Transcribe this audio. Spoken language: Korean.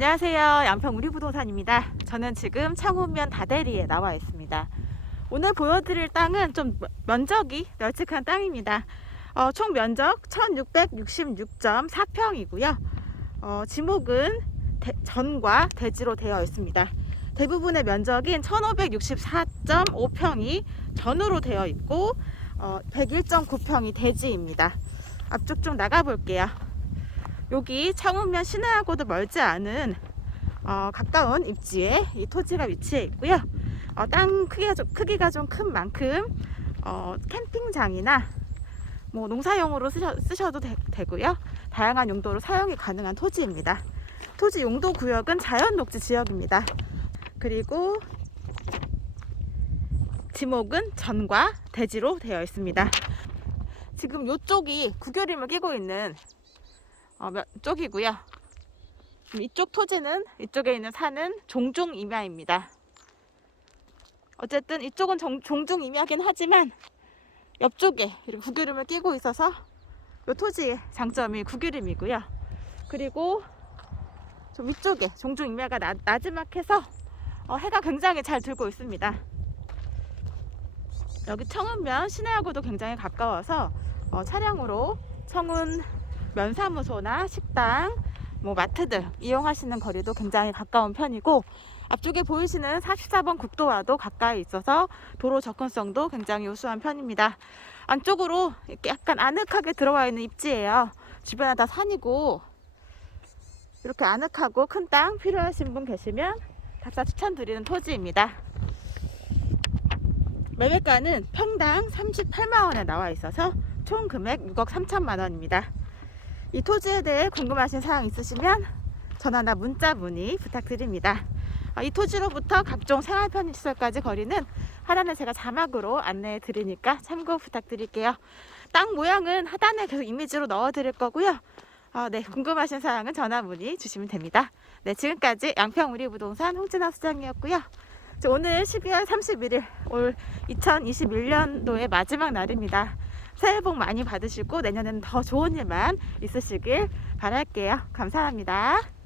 안녕하세요. 양평 우리부동산입니다. 저는 지금 창원면 다대리에 나와 있습니다. 오늘 보여드릴 땅은 좀 면적이 널찍한 땅입니다. 어, 총 면적 1666.4평이고요. 어, 지목은 대- 전과 대지로 되어 있습니다. 대부분의 면적인 1564.5평이 전으로 되어 있고 어, 101.9평이 대지입니다. 앞쪽 좀 나가볼게요. 여기 창원면 시내하고도 멀지 않은 어, 가까운 입지에 이 토지가 위치해 있고요. 어, 땅 크기가 좀, 크기가 좀 큰 만큼 어, 캠핑장이나 뭐 농사용으로 쓰셔, 쓰셔도 되, 되고요. 다양한 용도로 사용이 가능한 토지입니다. 토지 용도 구역은 자연 녹지 지역입니다. 그리고 지목은 전과 대지로 되어 있습니다. 지금 이쪽이 구교림을 끼고 있는 어, 몇- 쪽이고요. 이쪽 토지는 이쪽에 있는 산은 종중 임야입니다. 어쨌든 이쪽은 종, 종중 임야긴 하지만 옆쪽에 구기름을 끼고 있어서 이 토지의 장점이 구기름이고요. 그리고 저 위쪽에 종중 임야가 나, 나지막해서 어, 해가 굉장히 잘 들고 있습니다. 여기 청운면 시내하고도 굉장히 가까워서 어, 차량으로 청운 면사무소나 식당, 뭐 마트들 이용하시는 거리도 굉장히 가까운 편이고 앞쪽에 보이시는 44번 국도와도 가까이 있어서 도로 접근성도 굉장히 우수한 편입니다. 안쪽으로 이렇게 약간 아늑하게 들어와 있는 입지예요. 주변에 다 산이고 이렇게 아늑하고 큰 땅 필요하신 분 계시면 답사 추천드리는 토지입니다. 매매가는 평당 38만 원에 나와 있어서 총 금액 6억 3천만 원입니다. 이 토지에 대해 궁금하신 사항 있으시면 전화나 문자 문의 부탁드립니다. 어, 이 토지로부터 각종 생활 편의 시설까지 거리는 하단에 제가 자막으로 안내해 드리니까 참고 부탁드릴게요. 땅 모양은 하단에 계속 이미지로 넣어 드릴 거고요. 어, 네, 궁금하신 사항은 전화 문의 주시면 됩니다. 네, 지금까지 양평 우리 부동산 홍진아 수장이었고요. 저 오늘 12월 31일 올 2021년도의 마지막 날입니다. 새해 복 많이 받으시고 내년에는 더 좋은 일만 있으시길 바랄게요. 감사합니다.